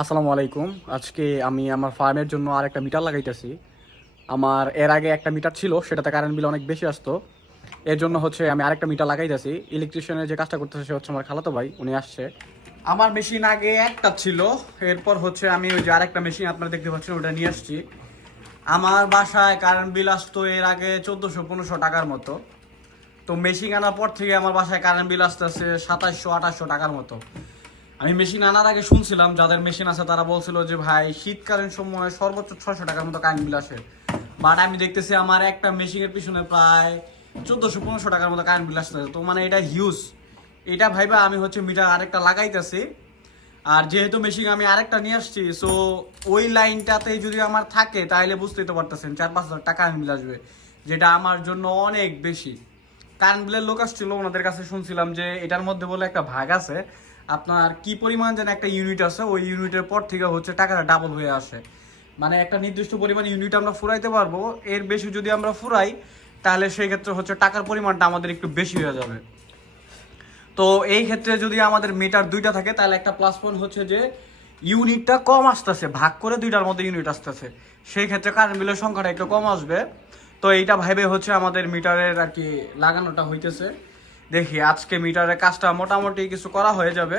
আসসালামু আলাইকুম। আজকে আমি আমার ফার্মের জন্য আরেকটা মিটার লাগাইতেছি। আমার এর আগে একটা মিটার ছিল, সেটাতে কারেন্ট বিল অনেক বেশি আসতো। এর জন্য হচ্ছে আমি আরেকটা মিটার লাগাইতেছি। ইলেকট্রিশিয়ানের যে কাজটা করতেছে সে হচ্ছে আমার খালাতো ভাই, উনি আসছে। আমার মেশিন আগে একটা ছিল, এরপর হচ্ছে আমি ওই যে আরেকটা মেশিন আপনারা দেখতে পাচ্ছেন ওটা নিয়ে আসছি। আমার বাসায় কারেন্ট বিল আসতো এর আগে 1400-1500 টাকার মতো। তো মেশিন আনার পর থেকে আমার বাসায় কারেন্ট বিল আসতেছে 2700-2800 টাকার মতো। আমি মেশিন আনার আগে শুনছিলাম যাদের মেশিন আছে তারা বলছিল যে ভাই শীতকালীন সময় সর্বোচ্চ 600 টাকার মতো কারেন্ট বিল আসে। বাট আমি দেখতেছি আমার একটা মেশিনের পিছনে প্রায় 1400-1500 টাকার মতো কারেন্ট বিল আসতেছে। তো মানে এটা হিউজ। এটা ভাইবা আমি হচ্ছে মিটার আরেকটা লাগাইতেছি। আর যেহেতু মেশিন আমি আরেকটা নিয়ে আসছি, সো ওই লাইনটাতে যদি আমার থাকে তাহলে বুঝতেই তো পারতেছেন 4-5 হাজার টাকা কারেন্ট বিল আসবে, যেটা আমার জন্য অনেক বেশি। কারেন্ট বিলের লোক আসছিল, ওনাদের কাছে শুনছিলাম যে এটার মধ্যে বলে একটা ভাগ আছে, আপনার কি পরিমাণ যেন একটা ইউনিট আছে, ওই ইউনিটের পর থেকে হচ্ছে টাকাটা ডাবল হয়ে আসে। মানে একটা নির্দিষ্ট পরিমাণ ইউনিট আমরা ফুরাইতে পারবো, এর বেশি যদি আমরা ফুরাই তাহলে সেই ক্ষেত্রে হচ্ছে টাকার পরিমাণটা আমাদের একটু বেশি হয়ে যাবে। তো এই ক্ষেত্রে যদি আমাদের মিটার দুইটা থাকে তাহলে একটা প্লাস পয়েন্ট হচ্ছে যে ইউনিটটা কম আসতেছে, ভাগ করে দুইটার মধ্যে ইউনিট আসতেছে, সেই ক্ষেত্রে কারেন্ট বিলের সংখ্যাটা একটু কম আসবে। তো এইটা ভাইবে হচ্ছে আমাদের মিটারের আর কি লাগানোটা হইতেছে। দেখি আজকে মিটারের কাজটা মোটামুটি কিছু করা হয়ে যাবে,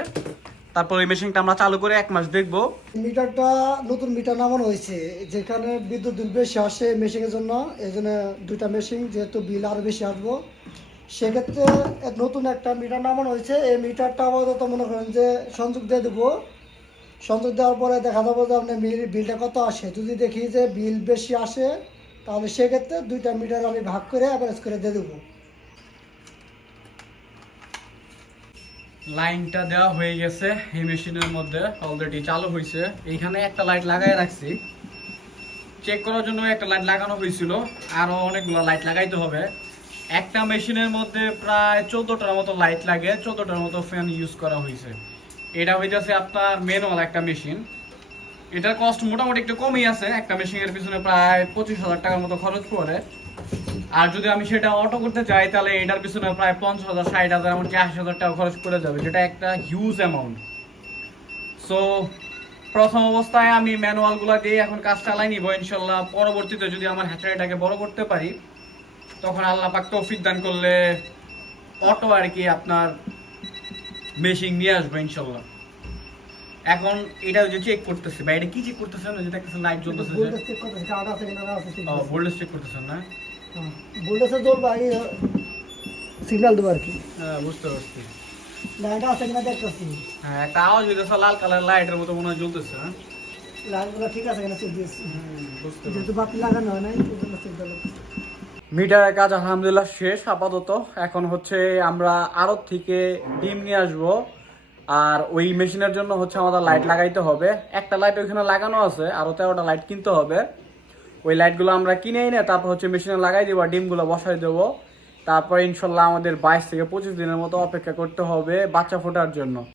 তারপর এই মেশিনটা আমরা চালু করে 1 মাস দেখবো। মিটারটা নতুন মিটার নামানো হয়েছে, যেখানে বিদ্যুৎ বিল বেশি আসে মেশিনের জন্য। এই জন্য দুইটা মেশিন, যেহেতু বিল আরো বেশি আসবো, সেক্ষেত্রে নতুন একটা মিটার নামানো হয়েছে। এই মিটারটা আপাতত মনে করেন যে সংযোগ দিয়ে দেবো। সংযোগ দেওয়ার পরে দেখা যাবো যে আপনার বিলটা কত আসে। যদি দেখি যে বিল বেশি আসে, তাহলে সেক্ষেত্রে দুইটা মিটার আমি ভাগ করে অ্যাভারেজ করে দিয়ে দেবো। লাইনটা দেওয়া হয়ে গেছে, এই মেশিনের মধ্যে অলরেডি চালু হয়েছে। এইখানে একটা লাইট লাগাই রাখছি, চেক করার জন্য একটা লাইট লাগানো হয়েছিল, আরো অনেকগুলো লাইট লাগাইতে হবে। একটা মেশিনের মধ্যে প্রায় 14টার মতো লাইট লাগে, 14টার মতো ফ্যান ইউজ করা হয়েছে। এটা হইতেছে আপনার ম্যানুয়াল একটা মেশিন। এটার কস্ট মোটামুটি একটু কমই আছে, একটা মেশিনের পিছনে প্রায় 25,000 টাকার মতো খরচ পড়ে। আর যদি আমি সেটা অটো করতে চাই তাহলে এটার পিছনে প্রায় 50,000, 60,000, এমনকি 80,000 টাকা খরচ পড়ে যাবে, যেটা একটা হিউজ অ্যামাউন্ট। সো প্রথম অবস্থায় আমি ম্যানুয়ালগুলো দিয়ে এখন কাজ চালাই নিব ইনশাল্লাহ। পরবর্তীতে যদি আমার হ্যাচারিটাকে বড় করতে পারি তখন আল্লাহ পাক তৌফিক দান করলে অটো আর কি আপনার মেশিন নিয়ে আসবো ইনশাল্লাহ। এখন এটা যে চেক করতেছে বা এটা কি চেক করতেছেন, যেটা একটা লাইট জ্বলতেছে যে ভোল্টেজ চেক করতেছি, কার্ড আছে কিনা না আছে ঠিক আছে। ভোল্টেজ চেক করতেছেন না? ভোল্টেজে জ্বলবে, সিগন্যাল দেবো আর কি। হ্যাঁ, বুঝতে পারছি। লাইট আছে কিনা দেখতেছি। হ্যাঁ, একটা আওয়াজ হইতেছে, লাল কালার লাইটের মতো মনে হয় জ্বলতেছে। হ্যাঁ, লাইটগুলো ঠিক আছে কিনা চেক দিয়েছি। বুঝতে যেহেতু বাতি লাগানো হয় নাই, এই জন্য চেক দিলাম। মিটারের কাজ আলহামদুলিল্লাহ শেষ আপাতত। এখন হচ্ছে আমরা আড়ত থেকে ডিম নিয়ে আসবো, আর ওই মেশিনের জন্য হচ্ছে আমাদের লাইট লাগাইতে হবে। একটা লাইট ওইখানে লাগানো আছে, আরো 13টা লাইট কিনতে হবে। ওই লাইটগুলো আমরা কিনে এনে তারপর হচ্ছে মেশিনে লাগাই দেবো, ডিমগুলো বসাই দেবো। তারপর ইনশাল্লাহ আমাদের 22 থেকে 25 দিনের মতো অপেক্ষা করতে হবে বাচ্চা ফোটার জন্য।